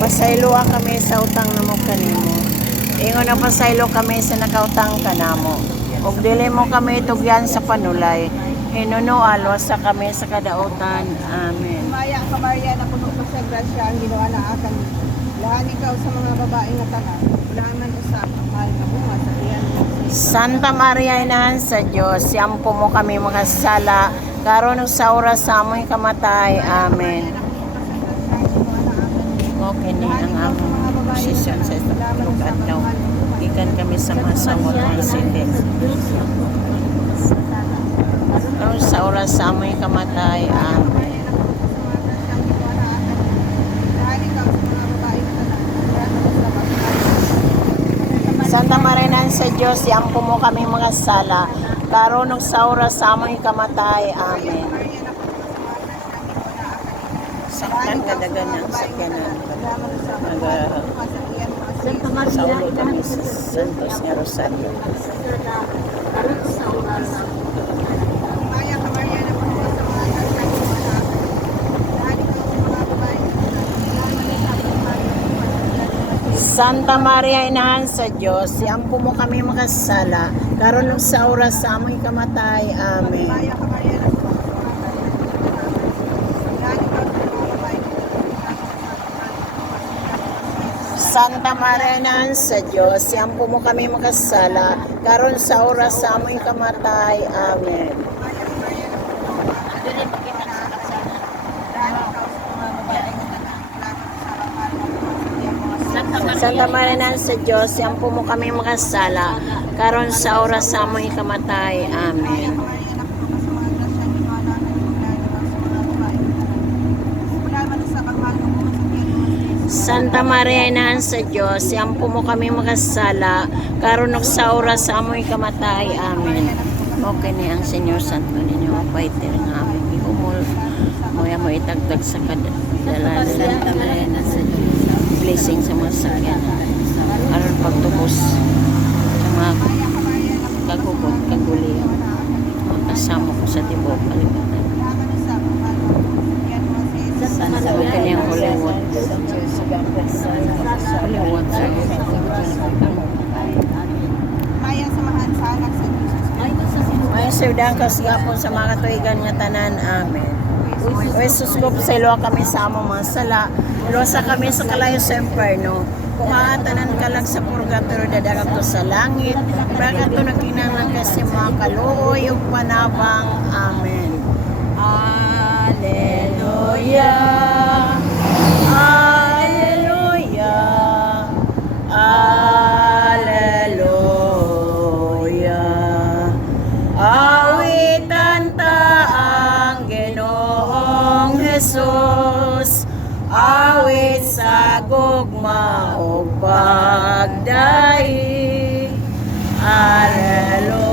Pasayloa kami sa utang namo kanimo. Ingon na pasaylo kami sa nakautang kanamo. Ug dili mo kami tugyan sa panulay. Hinunual sa kami sa kadautan. Amen. Maya ka Maria na puno ko sa grasya ang ginawa na akan. Lahan ikaw sa mga babae nga tanan. Lahan man usa ang mahal nga bunga sa tiyan mo. Santa Maria Inahan sa Dios, siyampo mo kami makasala, karon ug sa oras sa amoy kamatay. Amen. Okay ni ang among posisyon sa itlog adlaw. Ikan kami sa masamot ng sindi. Karon sa oras sa amoy kamatay. Amen. Santa Maria Inahan sa Dios, siyampo mo kami mga sala, karon ug sa oras sa amoy kamatay. Amen. Saktan kadagan ng sakyanan. Sa ulo kami sa Santos nga Rosario. Santa Maria Inahan sa Dios, siyampo mo kami makasala, karon ug sa oras sa amoy kamatay. Amen. Santa Maria Inahan sa Dios, siyampo mo kami makasala, karon sa oras sa amoy kamatay. Amen. Santa Maria Inahan sa Dios, siyampo mo kami makasala, karon sa oras sa amoy kamatay. Amen. Santa Maria Inahan sa Dios, siyampo mo kami makasala, karon ug sa oras sa amoy kamatay. Amen. Okay ni ang Senyor Santo ninyo, fighter nga aming gihumol. Moya mo itagdag sa kadalalan. Santa Maria Inahan sa Dios, blessing sa mga sakyan. Aron pagtubos sa mga kagubot, kaguli. Kasama ko sa tibok kalimutan. Okay ni ang Hollywood. Hollywood sa Maya samahan sa anak sa Jesus. May sudang kasgapon sa mga katuigan nga tanan. Amen. O Jesus ko sa ilo kami sa among mga sala. Losa kami sa kalayo sa imperno. Kung tanan ka lang sa purgatorio, dadagang to sa langit. Baka to nagkinanglan kasi mga kaluoy ug panabang. Amen. Hallelujah. Hallelujah. Hallelujah. Awitan ta ang Ginoong Jesus, awit sa gugma o pagdaig. Hallelujah.